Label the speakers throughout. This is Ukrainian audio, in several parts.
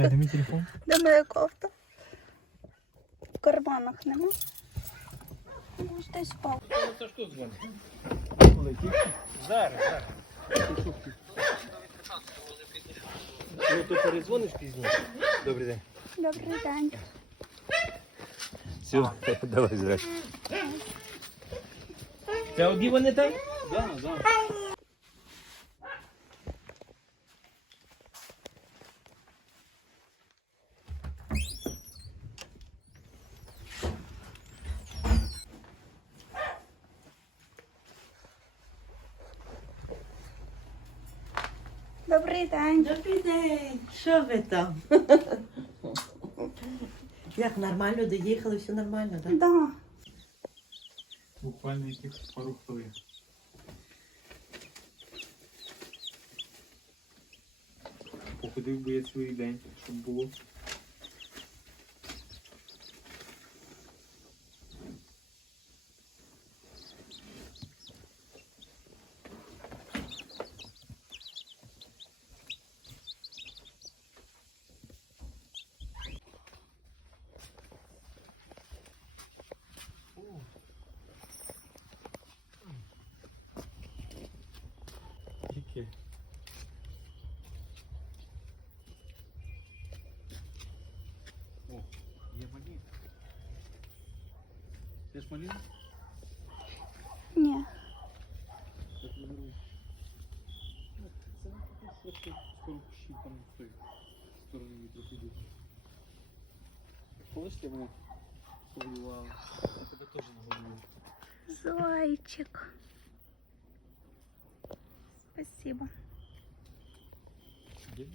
Speaker 1: Чекай, де мій телефон?
Speaker 2: де моя кофта? В карманах нема. Може, десь впав.
Speaker 3: Це ж тут дзвонить. Зараз, зараз. Ну то перезвониш пізніше. Добрий день.
Speaker 2: Добрий день.
Speaker 3: Все, давай здрасте. Це одні вони там? Да, да.
Speaker 2: Добрий день.
Speaker 4: Добрий день. Що ви там? Як нормально доїхали, все нормально, так?
Speaker 2: Да.
Speaker 1: Буквально якихось пару хвилин. Походив би я цілий день, щоб було. Це ж маліна?
Speaker 2: Ні.
Speaker 1: Так не беру. Ну, Це не таке просто скоро кущі там з тої сторони трохи йдуть. Колись я мене повоював. Я тебе теж нагодую.
Speaker 2: Зайчик. Спасибо.
Speaker 1: Є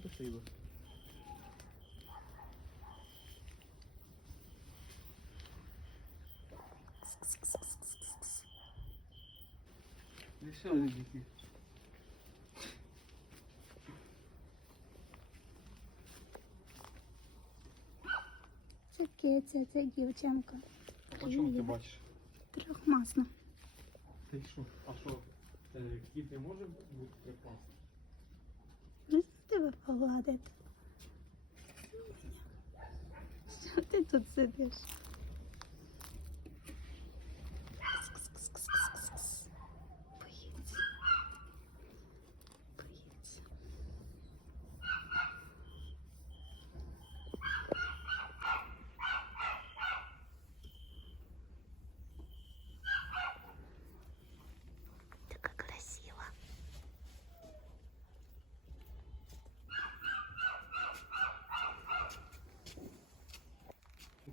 Speaker 1: Ну все, діти.
Speaker 2: Це киця, це дівчинка.
Speaker 1: А по чому ти бачиш?
Speaker 2: Трьохмасна.
Speaker 1: Ти що? А що? е, Кіт не може бути прекрасний?
Speaker 2: Ну, тебе погладити. Що ти тут сидиш? Боїться. Боїться. Така красива.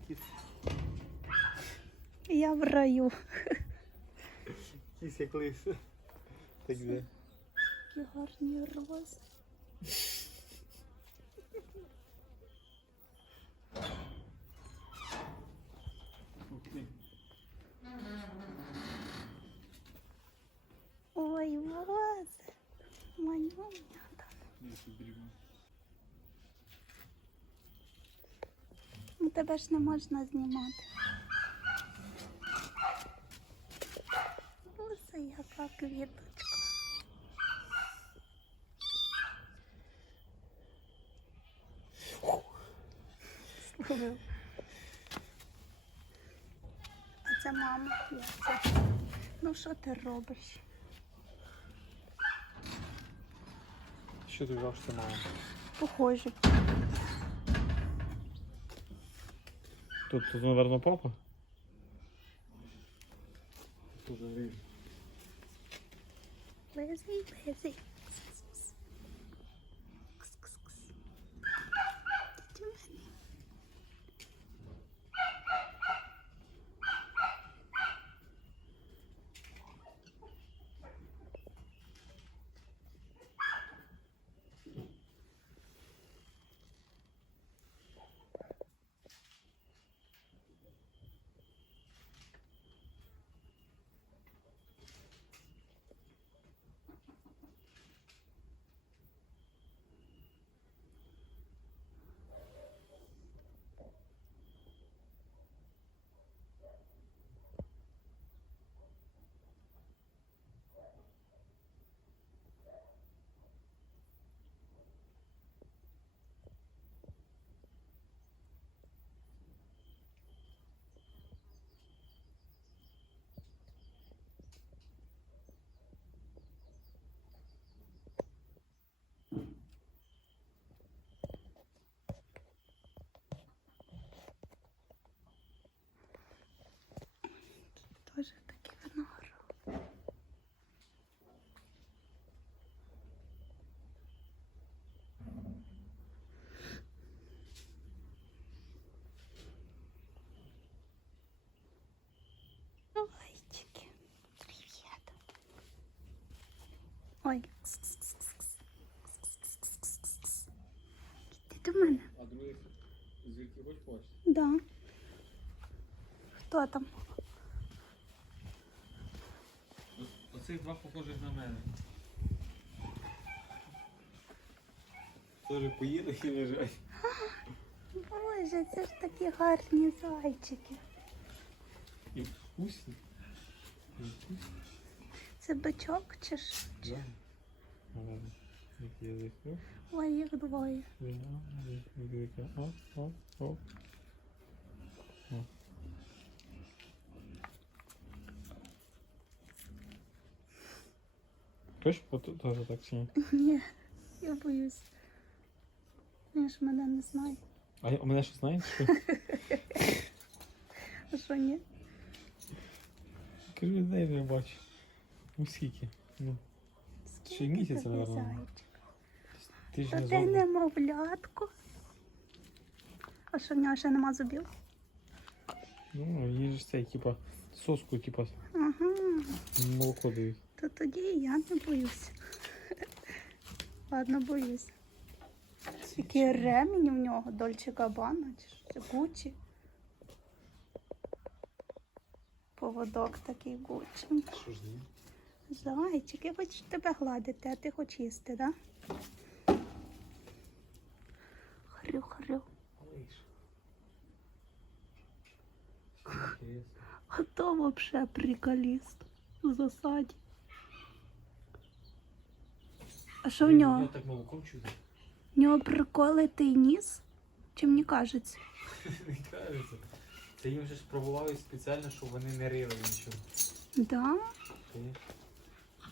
Speaker 1: Кіт,
Speaker 2: Я в раю.
Speaker 1: кіс як лис. Так де?
Speaker 2: Які гарні рози. Ой. Манюня.
Speaker 1: Ні, тут дрібно.
Speaker 2: Ну тебе ж не можна знімати. Ось яка квіточка. Словив. А це мама. Я це. Ну що ти робиш?
Speaker 1: Що ти завжди мало?
Speaker 2: Похоже.
Speaker 1: Тут, тут, наверное, папа? Тоже гриль.
Speaker 2: Лизий, лизий. Ой.
Speaker 1: Хоч хочеш?
Speaker 2: Да. Хто там?
Speaker 1: Оцих два похожих на мене. Тоже поїли і лежать.
Speaker 2: Боже, це ж такі гарні зайчики.
Speaker 1: І вкусні. І вкусні.
Speaker 2: Це бичок чи ж?
Speaker 1: Да.
Speaker 2: Ой, їх двоє.
Speaker 1: Оп, оп, оп. Оп. Теж так чи ні?
Speaker 2: Я боюсь. Він ж мене не знає.
Speaker 1: А я- мене що знаєш?
Speaker 2: А що ні?
Speaker 1: Кажу, дай бачу. Ну скільки? Ну, Ще й місяця, ти
Speaker 2: Та
Speaker 1: не
Speaker 2: ти немовлятко. А що в нього ще нема зубів?
Speaker 1: Ну, їй ж цей, типа, соску, типа,
Speaker 2: Ага.
Speaker 1: молоко дають.
Speaker 2: То тоді і я не боюсь. Ладно, боюсь. Який ремінь у нього, Дольче Габана, чи що це Гуччі. Поводок такий Гуччі.
Speaker 1: Що ж ні?
Speaker 2: Зайчик, я хочу тебе гладити, а ти хочеш їсти, так? Да? Хрю-хрю. А то вообще приколіст в засаді. А що в нього?
Speaker 1: Я так молоком чути.
Speaker 2: В нього приколитий ніс? Чи мені кажеться?
Speaker 1: Не кажеться. Це їм вже ж пробували спеціально, щоб вони не рили нічого.
Speaker 2: Да.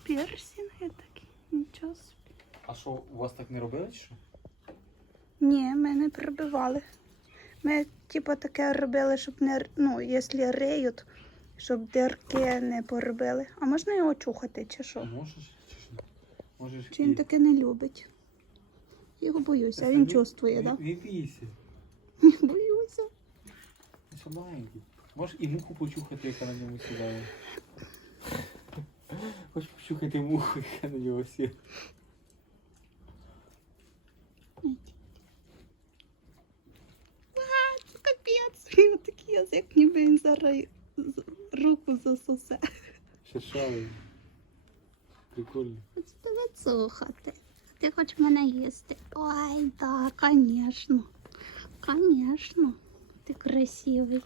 Speaker 2: Пірсінги такі. Нічого собі.
Speaker 1: А що, у вас так не робили чи що?
Speaker 2: Ні, ми не прибивали. Ми, типу, таке робили, щоб не, ну, якщо риють, щоб дирки не поробили. А можна його чухати, чи що?
Speaker 1: Можеш чи ж? Можеш
Speaker 2: Чи він
Speaker 1: і-
Speaker 2: таке не любить? Його боюся, він чувствує, так?
Speaker 1: Не бійся.
Speaker 2: Да? Боюся.
Speaker 1: Ти що маленький. Можеш і муху почухати, яка на ньому сідає. Хочеш почухати муху, яка на нього.
Speaker 2: Капець, він такий язик, ніби він зараз руку засосе.
Speaker 1: Шершавий. Прикольно.
Speaker 2: Хочу тебе цухати. Ти хочеш мене їсти? Ой, да, конечно. Конечно. Ти красивий.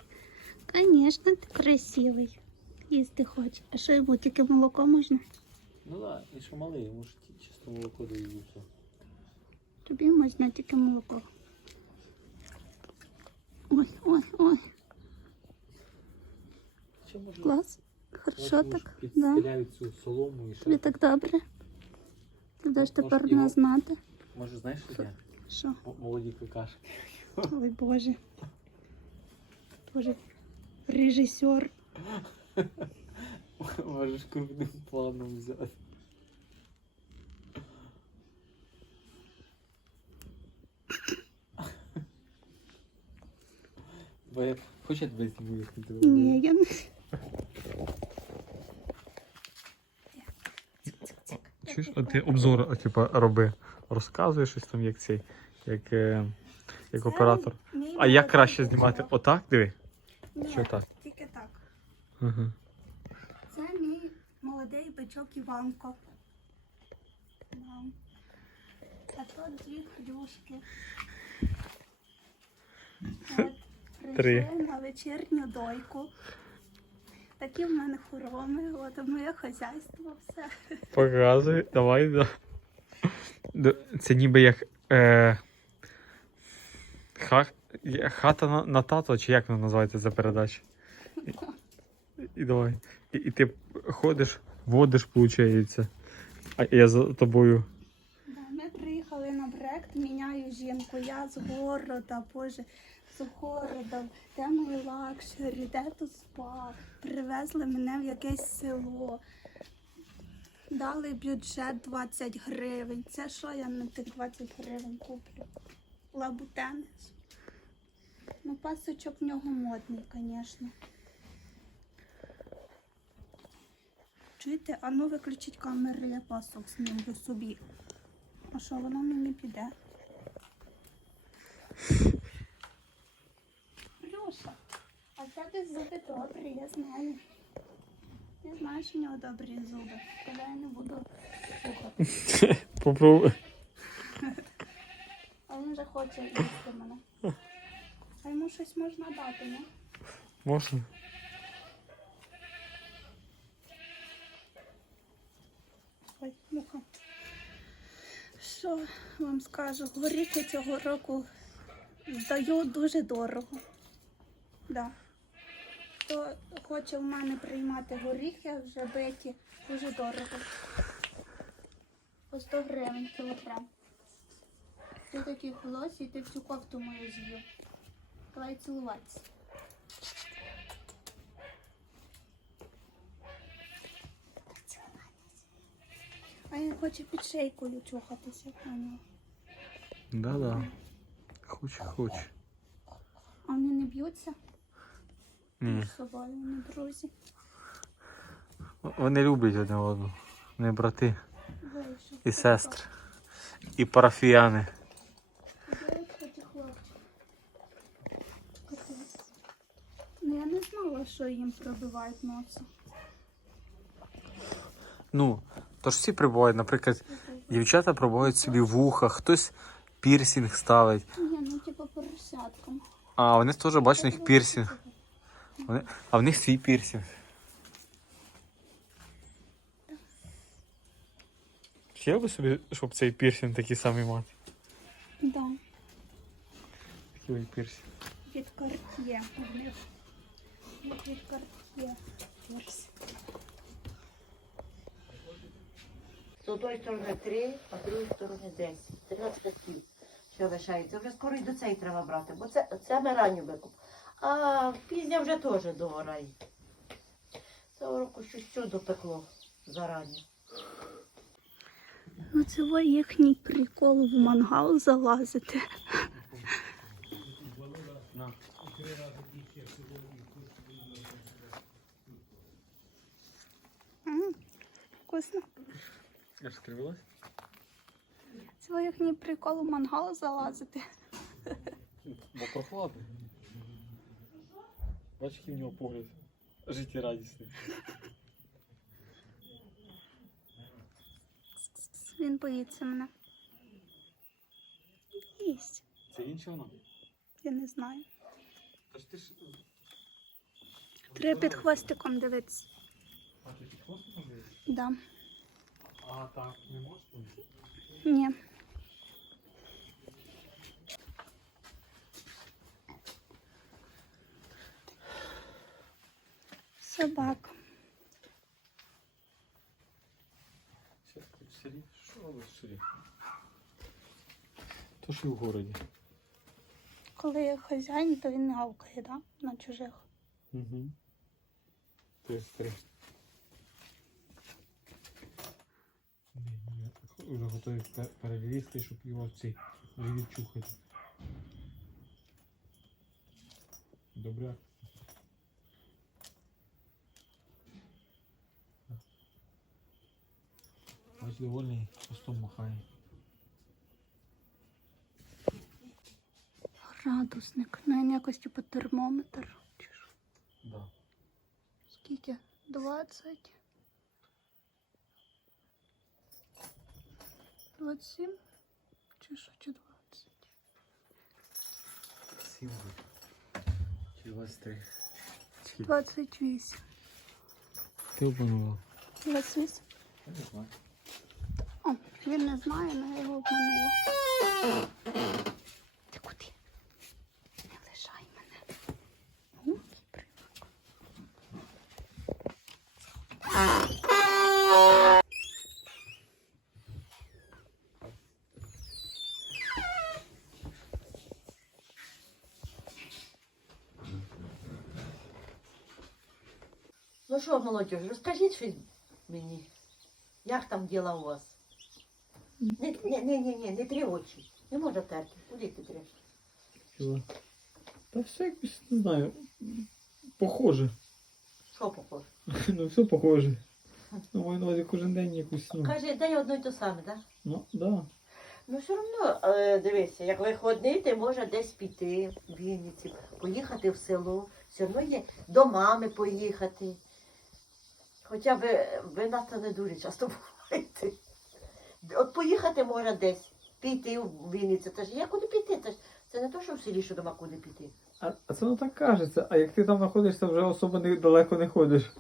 Speaker 2: Конечно, ти красивий. Їсти хочеш. А що йому тільки молоко можна?
Speaker 1: Ну так, да, і що малий, може чисто молоко дають.
Speaker 2: Тобі можна тільки молоко. Ой, ой, ой.
Speaker 1: Чи може
Speaker 2: Клас. Хорошо
Speaker 1: От
Speaker 2: так.
Speaker 1: ж
Speaker 2: Да.
Speaker 1: Підстеляють цю солому і
Speaker 2: Тобі
Speaker 1: ще.
Speaker 2: так добре. Ти будеш тепер
Speaker 1: його-
Speaker 2: не знати.
Speaker 1: Може, знаєш, що я?
Speaker 2: Що?
Speaker 1: Молоді какашки.
Speaker 2: Ой, Боже. Боже. Режисер.
Speaker 1: Можеш крупним планом взяти. Бо я хоч я тебе зніму, як не.
Speaker 2: Ні, я не.
Speaker 1: Чуєш, а ти обзор, а, типа, роби. Розказуєш щось там, як цей, як, е, як оператор. А як краще знімати? Отак, диви? Чи так? Угу.
Speaker 2: Це мій молодий бичок Іванко. А тут дві хрюшки. От,
Speaker 1: Три.
Speaker 2: прийшли на вечірню дойку. Такі в мене хороми, от моє хазяйство, все.
Speaker 1: Показуй, давай. Да. Д- Це ніби як. Е, ха, хата на, на тато, чи як вона називається за передача? І, давай. І, і ти ходиш, водиш, виходить. А я за тобою.
Speaker 2: Ми приїхали на проект Міняю жінку. Я з города, боже, з города, де мій лакшері, де тут спа. Привезли мене в якесь село. Дали бюджет 20 гривень. Це що я на тих 20 гривень куплю? Лабутенець. Ну, пасочок в нього модний, звісно. Чуєте, а ну виключіть камери, я пасок знімлю собі. А що воно мені піде? Плюша, а в тебе зуби добрі, я знаю. Я знаю, що в нього добрі зуби. Коли я не буду слухати.
Speaker 1: Попробуй.
Speaker 2: А він вже хоче їсти мене. А йому щось можна дати, ні?
Speaker 1: Можна?
Speaker 2: Ой, муха. Що вам скажу? Горіхи цього року здають дуже дорого. Да. Хто хоче в мене приймати горіхи вже биті, дуже дорого. По 100 гривень кілограм. Ти такий холосий, ти всю кофту мою з'їв. Давай цілуватися. А я хочу під шейкою чухатися. А, ні.
Speaker 1: Да-да. Хоч, хоч.
Speaker 2: а вони не б'ються
Speaker 1: Ні.
Speaker 2: між собою, вони друзі.
Speaker 1: Вони люблять одне одного. Вони брати
Speaker 2: Вийшов.
Speaker 1: і сестри. І парафіяни.
Speaker 2: Ну я не знала, що їм пробивають носа.
Speaker 1: Ну, то ж всі прибувають, наприклад, дівчата пробувають собі вуха, хтось пірсінг ставить.
Speaker 2: Ні, ну типу поросяткам.
Speaker 1: А вони теж бачиш, у них пірсінг. Вони, а в них свій пірсінг. Хотів би собі, щоб цей пірсінг такий самий мати.
Speaker 2: Да.
Speaker 1: Такий пірсінг.
Speaker 2: Від карт'є. Від карт'є. Ось.
Speaker 4: З одної сторони три, а з другої сторони 10. 13 кіл. Що лишається. Вже скоро й до цієї треба брати, бо це, це ми ранню викуп. А пізня вже теж догорає. Цього року щось що допекло зарані.
Speaker 2: Ну це во їхній прикол в мангал залазити. Вкусно.
Speaker 1: Я ж скривилась?
Speaker 2: Це їхній прикол в мангал залазити.
Speaker 1: Бо прохладно. Бачиш, який в нього погляд. Життєрадісний.
Speaker 2: Він боїться мене. Їсть.
Speaker 1: Це інше вона?
Speaker 2: Я не знаю.
Speaker 1: Та ж ти ж...
Speaker 2: Треба під хвостиком дивитися.
Speaker 1: А ти під хвостиком дивишся?
Speaker 2: Да.
Speaker 1: А, так, не можеш?
Speaker 2: Ні.
Speaker 1: Селі. Що робиш в селі? То ж і в городі.
Speaker 2: Коли є хазяїн, то він гавкає, да? На чужих.
Speaker 1: Угу. Ти старий. Вже готові пе- щоб його цей живіт чухати. Добре. Ось довольний, хвостом махає.
Speaker 2: Градусник. Ну, він якось типу термометр. Чи?
Speaker 1: Да.
Speaker 2: Скільки? 20? 27? Чи що, чи 20?
Speaker 1: 7 Чи 23.
Speaker 2: 28.
Speaker 1: Ти обманула?
Speaker 2: 28?
Speaker 1: Я не знаю.
Speaker 2: О, він не знає, але я його обманула. Ти куди? Не лишай мене. О, який привик.
Speaker 4: Ну що, молодь, розкажіть щось мені. Як там діла у вас? Не, не, не, не, не, не три очі. Не можна терти. Куди ти треш?
Speaker 1: Чого? Та все якось, не знаю, похоже.
Speaker 4: Що похоже?
Speaker 1: Ну, все похоже. Ну, маю на увазі кожен день якусь, ну.
Speaker 4: Каже, день одно й то саме, так?
Speaker 1: Ну, да.
Speaker 4: Ну, все одно, е, дивися, як виходний, ти може десь піти в Вінниці, поїхати в село, все одно є до мами поїхати. Хоча б ви надто не дуже часто буваєте. От поїхати може десь, піти в Вінницю. Це ж є куди піти. Це, ж, це не то, що в селі, що дома куди піти.
Speaker 1: А, а це ну так кажеться, а як ти там знаходишся, вже особо не, далеко не ходиш.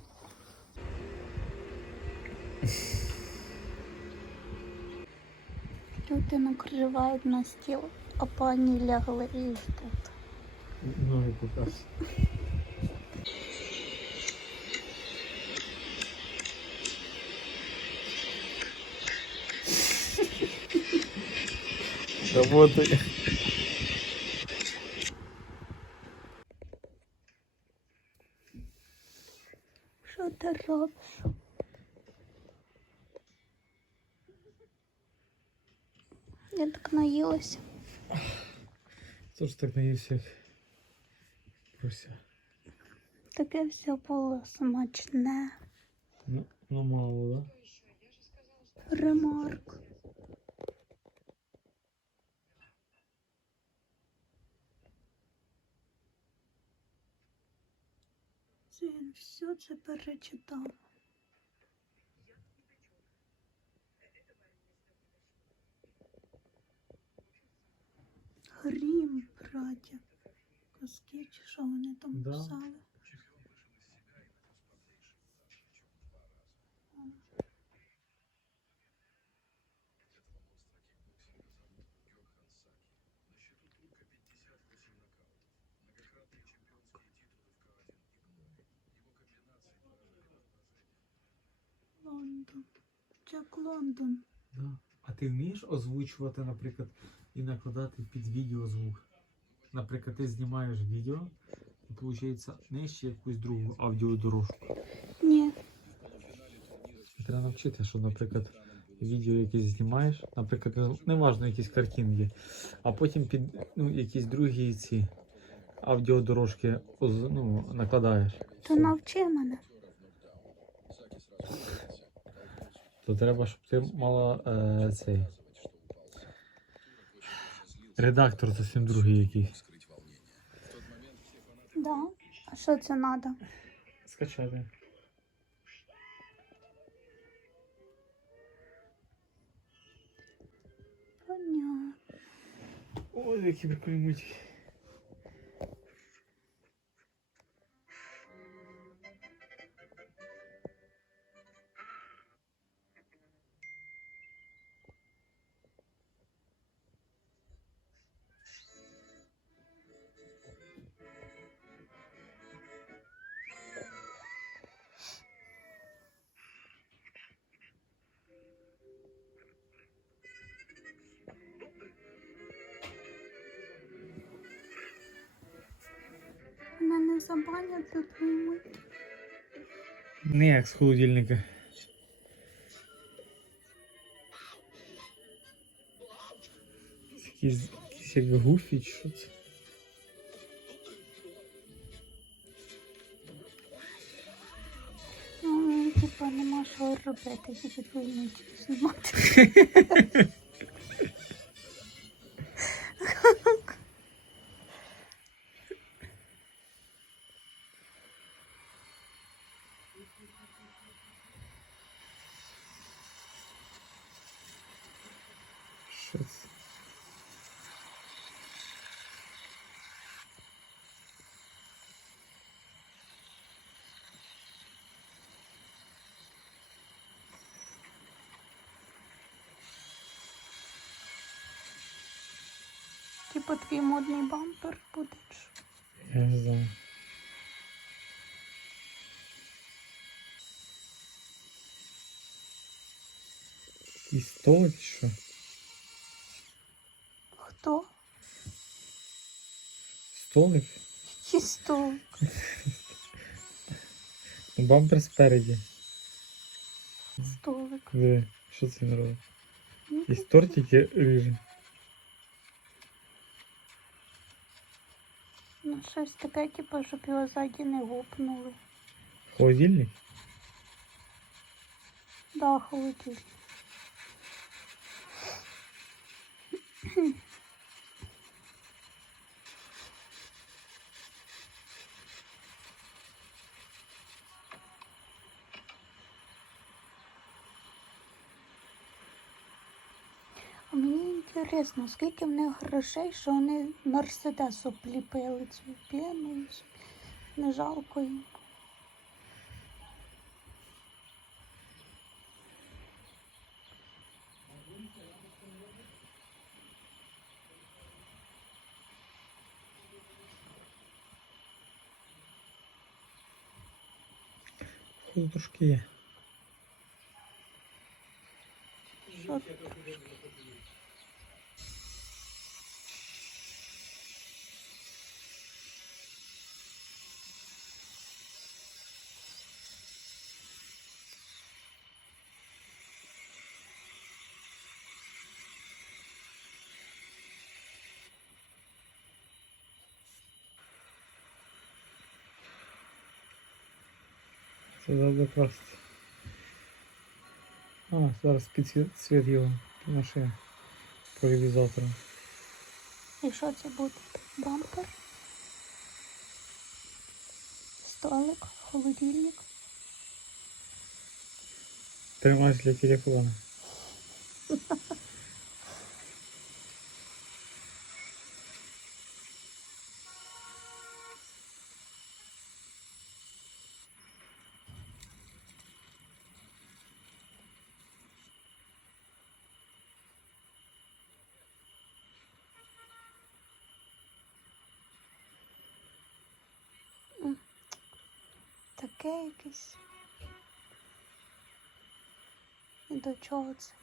Speaker 2: Люди накривають на стіл, а пані лягли і ждуть.
Speaker 1: Ноги показ. Работай.
Speaker 2: Що ти робиш? Я так наїлася.
Speaker 1: Тож так наївся. Прося.
Speaker 2: Таке все було смачне.
Speaker 1: Ну, ну мало, да?
Speaker 2: Ремарк. Все це перечитав. Грім, браття. Казки, чи що вони там
Speaker 1: Да.
Speaker 2: писали? Лондон. Джек Лондон.
Speaker 1: Да. А ти вмієш озвучувати, наприклад, і накладати під відео звук? Наприклад, ти знімаєш відео, і виходить нижче якусь другу аудіодорожку.
Speaker 2: Ні,
Speaker 1: Треба навчити, що, наприклад, відео якесь знімаєш, наприклад, не- неважно, якісь картинки, а потім під ну, якісь другі ці аудіодорожки ну, накладаєш.
Speaker 2: то навчи мене.
Speaker 1: То треба, щоб ти мала е, цей. Редактор зовсім другий якийсь.
Speaker 2: Да. А що це треба?
Speaker 1: Скачати.
Speaker 2: Понятно.
Speaker 1: Ой, які прикольні мультики.
Speaker 2: Мене не забанять за твої мультики.
Speaker 1: Не як з холодильника. Якісь, якісь як гуфі, чи що це?
Speaker 2: Ну, типа, нема що робити, тільки твої мультики знімати.
Speaker 1: Що це?
Speaker 2: Типа твій модний бампер буде. чи?
Speaker 1: Я не знаю. Столик, чи що? Столик?
Speaker 2: Який стол?
Speaker 1: Ну, Бампер спереді.
Speaker 2: Столик.
Speaker 1: Диви, що це не робить?
Speaker 2: Ну,
Speaker 1: Якісь тортики ріже.
Speaker 2: Ну, щось таке, типу, щоб його ззаді не гупнули.
Speaker 1: Холодильник?
Speaker 2: Да, холодильник. Мені інтересно, скільки в них грошей, що вони Мерседес обліпили цю піною. Не жалко їм.
Speaker 1: Тут трошки є.
Speaker 2: Що
Speaker 1: Це треба красити. А, зараз цвіт- його машини поляризатором.
Speaker 2: І що це буде? Бампер? Столик, холодильник.
Speaker 1: Тримач для телефона.
Speaker 2: Таке якесь. І до чого це?